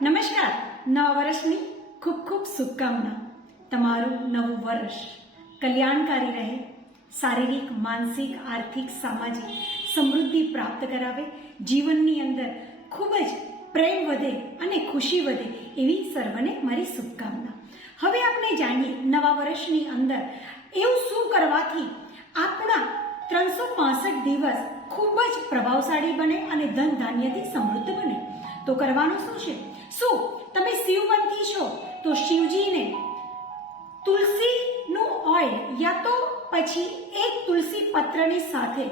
નમસ્કાર. નવા વર્ષની ખૂબ ખૂબ શુભકામના. તમારું નવું વર્ષ કલ્યાણકારી રહે, શારીરિક, માનસિક, આર્થિક, સામાજિક સમૃદ્ધિ પ્રાપ્ત કરાવે, જીવનની અંદર ખૂબ જ પ્રેમ વધે અને ખુશી વધે એવી સર્વને મારી શુભકામના. હવે આપણે જાણીએ નવા વર્ષની અંદર એવું શું કરવાથી આપણા 365 દિવસ ખૂબ જ પ્રભાવશાળી બને અને ધન ધાન્યથી સમૃદ્ધ બને. તો કરવાનું શું છે? શું તમે શિવપંથી છો તો શિવજીને તુલસીનું ઓઇલ યા તો પછી એક તુલસી પત્રની સાથે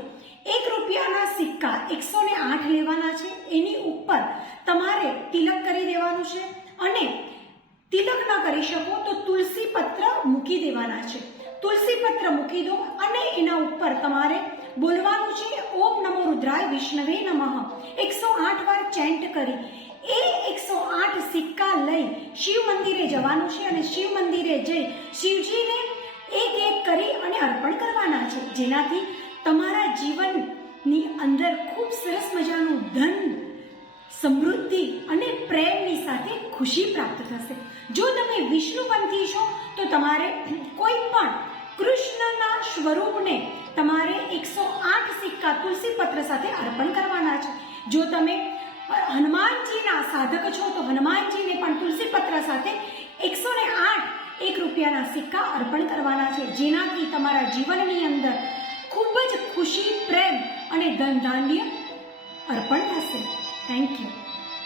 ₹1ના સિક્કા 108 લેવાના છે. એની ઉપર તમારે તિલક કરી દેવાનું છે અને તિલક ન કરી શકો તો તુલસી પત્ર મૂકી દેવાના છે. તુલસી પત્ર મૂકી દો અને એના ઉપર તમારે બોલવાનું છે ઓમ નમો રુદ્રાય વિષ્ણવે નમઃ. 108 વાર ચેન્ટ કરી એ 108 સિક્કા લઈ શિવ મંદિરે જવાનું છે અને શિવ મંદિરે જઈ શિવજીને એક એક કરી અને અર્પણ કરવાના છે, જેનાથી તમારા જીવનની અંદર ખૂબ સરસ મજાનું ધન, સમૃદ્ધિ અને પ્રેમની સાથે ખુશી પ્રાપ્ત થશે. જો તમે વિષ્ણુપંથી છો તો તમારે કોઈ પણ કૃષ્ણના સ્વરૂપને તમારે 108 સિક્કા તુલસી પત્ર સાથે અર્પણ કરવાના છે. જો તમે હનુમાનજીના સાધક છો તો હનુમાનજીને પણ તુલસી પત્ર સાથે 108 ₹1ના સિક્કા અર્પણ કરવાના છે, જેનાથી તમારા જીવનની અંદર ખૂબ જ ખુશી, પ્રેમ અને ધન ધાન્ય અર્પણ થશે. Thank you.